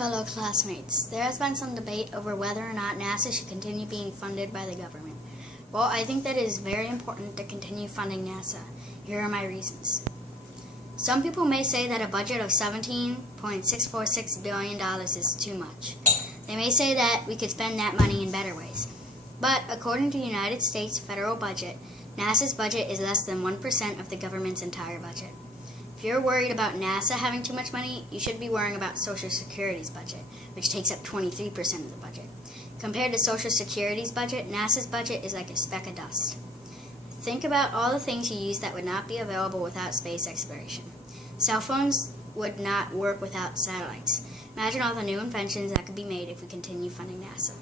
fellow classmates. There has been some debate over whether or not NASA should continue being funded by the government. Well, I think that it is very important to continue funding NASA. Here are my reasons. Some people may say that a budget of $17.646 billion is too much. They may say that we could spend that money in better ways. But according to the United States federal budget, NASA's budget is less than 1% of the government's entire budget. If you're worried about NASA having too much money, you should be worrying about Social Security's budget, which takes up 23% of the budget. Compared to Social Security's budget, NASA's budget is like a speck of dust. Think about all the things you use that would not be available without space exploration. Cell phones would not work without satellites. Imagine all the new inventions that could be made if we continue funding NASA.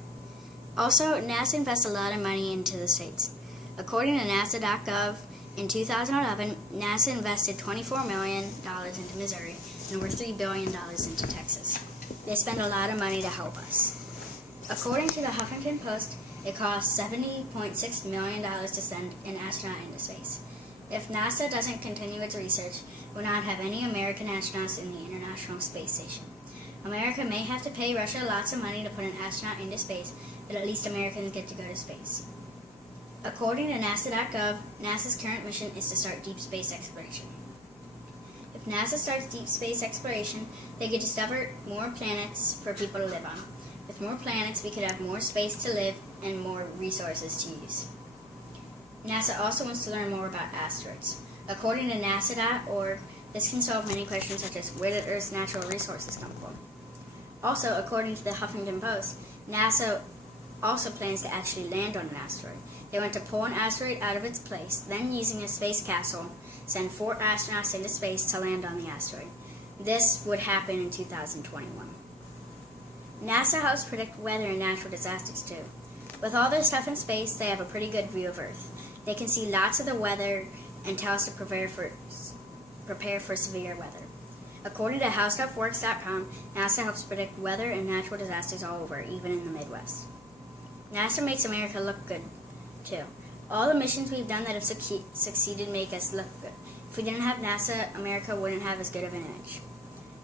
Also, NASA invests a lot of money into the states. According to NASA.gov, in 2011, NASA invested $24 million into Missouri and over $3 billion into Texas. They spend a lot of money to help us. According to the Huffington Post, it costs $70.6 million to send an astronaut into space. If NASA doesn't continue its research, we'll not have any American astronauts in the International Space Station. America may have to pay Russia lots of money to put an astronaut into space, but at least Americans get to go to space. According to NASA.gov, NASA's current mission is to start deep space exploration. If NASA starts deep space exploration, they could discover more planets for people to live on. With more planets, we could have more space to live and more resources to use. NASA also wants to learn more about asteroids. According to NASA.org, this can solve many questions such as where did Earth's natural resources come from? Also, according to the Huffington Post, NASA also plans to actually land on an asteroid. They want to pull an asteroid out of its place, then using a space capsule, send 4 astronauts into space to land on the asteroid. This would happen in 2021. NASA helps predict weather and natural disasters too. With all their stuff in space, they have a pretty good view of Earth. They can see lots of the weather and tell us to prepare for severe weather. According to HowStuffWorks.com, NASA helps predict weather and natural disasters all over, even in the Midwest. NASA makes America look good, too. All the missions we've done that have succeeded make us look good. If we didn't have NASA, America wouldn't have as good of an image.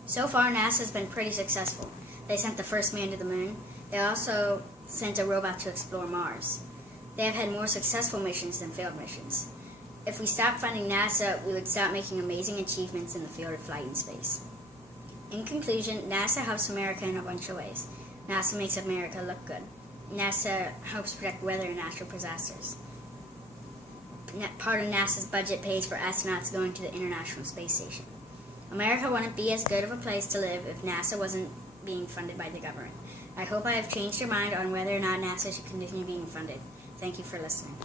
So far, NASA's been pretty successful. They sent the first man to the moon. They also sent a robot to explore Mars. They have had more successful missions than failed missions. If we stopped funding NASA, we would stop making amazing achievements in the field of flight and space. In conclusion, NASA helps America in a bunch of ways. NASA makes America look good. NASA helps predict weather and natural disasters. Part of NASA's budget pays for astronauts going to the International Space Station. America wouldn't be as good of a place to live if NASA wasn't being funded by the government. I hope I have changed your mind on whether or not NASA should continue being funded. Thank you for listening.